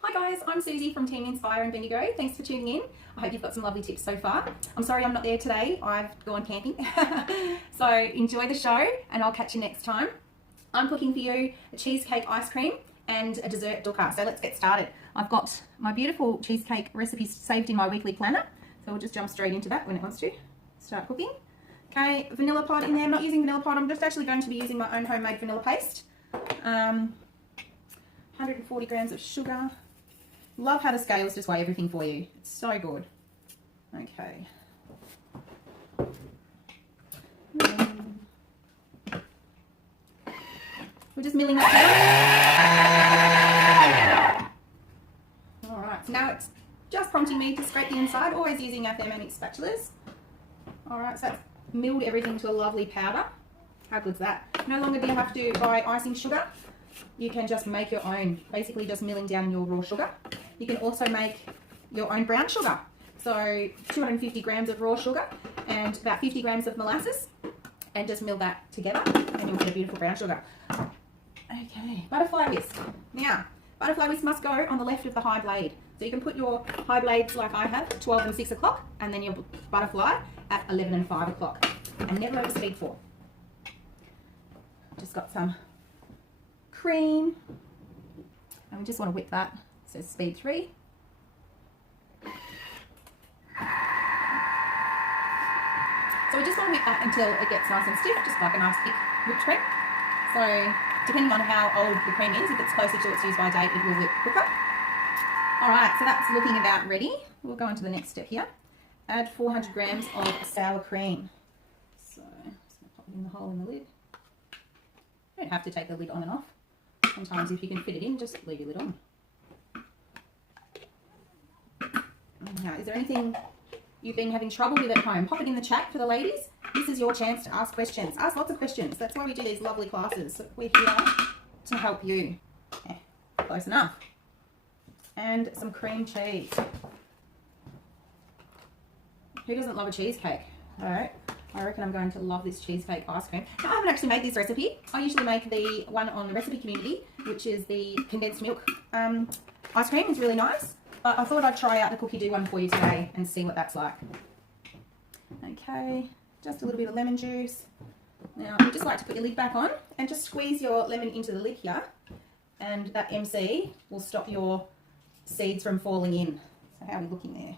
Hi guys, I'm Susie from Team Inspire and Bendigo. Thanks for tuning in. I hope you've got some lovely tips so far. I'm sorry I'm not there today. I've gone camping. So enjoy the show and I'll catch you next time. I'm cooking for you a cheesecake ice cream and a dessert dukkah. So let's get started. I've got my beautiful cheesecake recipes saved in my weekly planner. So we'll just jump straight into that when it wants to start cooking. Okay, vanilla pod in there. I'm not using vanilla pod. I'm just actually going to be using my own homemade vanilla paste. 140 grams of sugar. Love how the scales just weigh everything for you. It's so good. Okay. We're just milling that down. Alright, so now it's just prompting me to scrape the inside, always using our Thermomix spatulas. Alright, so that's milled everything to a lovely powder. How good's that? No longer do you have to buy icing sugar. You can just make your own, basically just milling down your raw sugar. You can also make your own brown sugar. So 250 grams of raw sugar and about 50 grams of molasses, and just mill that together and you'll get a beautiful brown sugar. Okay, butterfly whisk. Now, butterfly whisk must go on the left of the high blade. So you can put your high blades like I have, 12 and 6 o'clock, and then your butterfly at 11 and 5 o'clock. And never over speed 4. Just got some cream, and we just want to whip that. It says speed 3. So we just want to whip that until it gets nice and stiff, just like a nice thick whipped cream. So depending on how old the cream is, if it's closer to its use by date, it will whip quicker. Alright, so that's looking about ready. We'll go on to the next step here. Add 400 grams of sour cream. So I'm just going to pop it in the hole in the lid. You don't have to take the lid on and off. Sometimes if you can fit it in, just leave your lid on. Now, is there anything you've been having trouble with at home? Pop it in the chat for the ladies. This is your chance to ask questions. Ask lots of questions. That's why we do these lovely classes. So we're here to help you. Yeah, close enough. And some cream cheese. Who doesn't love a cheesecake? All right. I reckon I'm going to love this cheesecake ice cream. Now, I haven't actually made this recipe. I usually make the one on the recipe community, which is the condensed milk ice cream. It's really nice. But I thought I'd try out the cookie do one for you today and see what that's like. Okay, just a little bit of lemon juice. Now, you just like to put your lid back on and just squeeze your lemon into the lid here, and that MC will stop your seeds from falling in. So how are we looking there?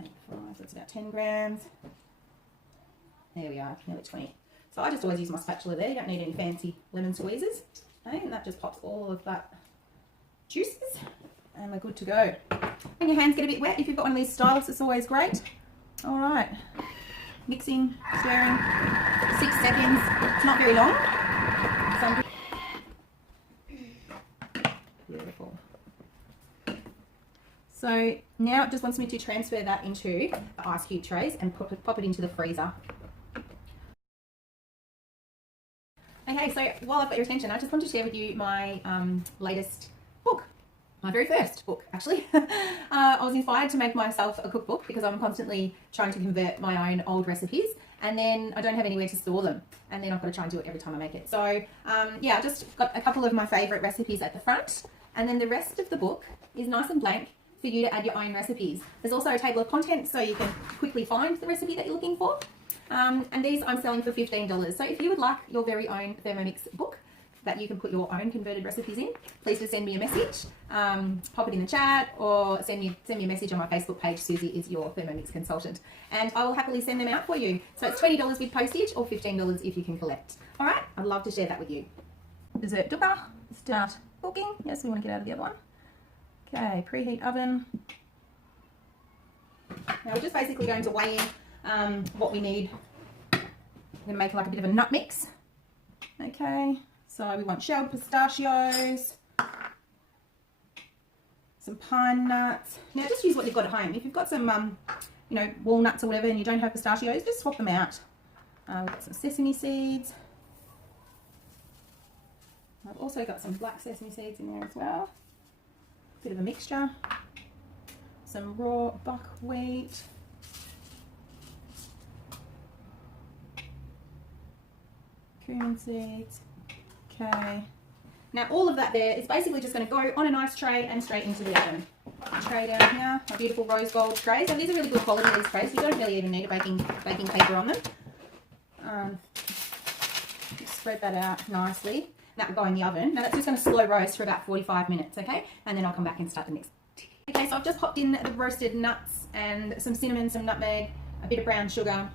8, 5, that's about 10 grams. There we are, nearly 20. So I just always use my spatula there. You don't need any fancy lemon squeezes. Okay, and that just pops all of that juices. And we're good to go. And your hands get a bit wet. If you've got one of these stylists, it's always great. All right. Mixing, stirring, 6 seconds. It's not very long. Beautiful. So now it just wants me to transfer that into the ice cube trays and pop it into the freezer. Okay, so while I've got your attention, I just want to share with you my latest book. My very first book, actually. I was inspired to make myself a cookbook because I'm constantly trying to convert my own old recipes, and then I don't have anywhere to store them, and then I've got to try and do it every time I make it. So yeah, I've just got a couple of my favourite recipes at the front, and then the rest of the book is nice and blank for you to add your own recipes. There's also a table of contents so you can quickly find the recipe that you're looking for. And these I'm selling for $15. So if you would like your very own Thermomix book that you can put your own converted recipes in, please just send me a message, pop it in the chat, or send me a message on my Facebook page. Susie is your Thermomix consultant, and I will happily send them out for you. So it's $20 with postage or $15 if you can collect. All right, I'd love to share that with you. Dessert dukkah, start cooking. Yes, we want to get out of the other one. Okay, preheat oven. Now we're just basically going to weigh in what we need. I'm going to make like a bit of a nut mix. Okay. So we want shelled pistachios, some pine nuts. Now just use what you've got at home. If you've got some, you know, walnuts or whatever and you don't have pistachios, just swap them out. We've got some sesame seeds. I've also got some black sesame seeds in there as well. Bit of a mixture. Some raw buckwheat. Cumin seeds. Okay, Now all of that there is basically just going to go on a nice tray and straight into the oven. Tray down here, my beautiful rose gold trays. And these are really good quality, these trays. You don't really even need a baking paper on them. Spread that out nicely. That will go in the oven. Now that's just going to slow roast for about 45 minutes, okay? And then I'll come back and start the next. Okay, so I've just popped in the roasted nuts and some cinnamon, some nutmeg, a bit of brown sugar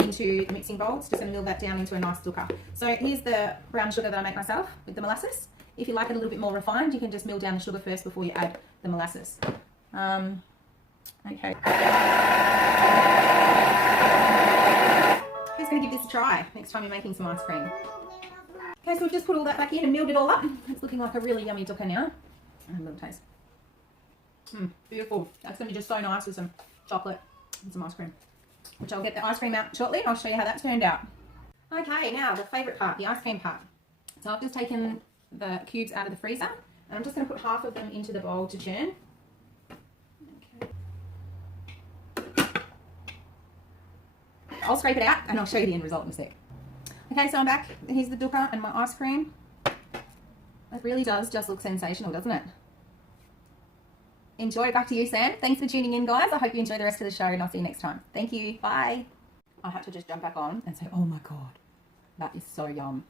into the mixing bowl. It's just going to mill that down into a nice dukkah. So here's the brown sugar that I make myself with the molasses. If you like it a little bit more refined, you can just mill down the sugar first before you add the molasses. Okay. Just going to give this a try next time you're making some ice cream. Okay, so we've just put all that back in and milled it all up. It's looking like a really yummy dukkah now. And a little taste. Beautiful. That's going to be just so nice with some chocolate and some ice cream. Which I'll get the ice cream out shortly. I'll show you how that turned out. Okay, now the favourite part, the ice cream part. So I've just taken the cubes out of the freezer and I'm just going to put half of them into the bowl to churn. Okay. I'll scrape it out and I'll show you the end result in a sec. Okay, so I'm back. Here's the dukkah and my ice cream. It really does just look sensational, doesn't it? Enjoy. Back to you, Sam. Thanks for tuning in, guys. I hope you enjoy the rest of the show and I'll see you next time. Thank you. Bye. I had to just jump back on and say, oh my God, that is so yum.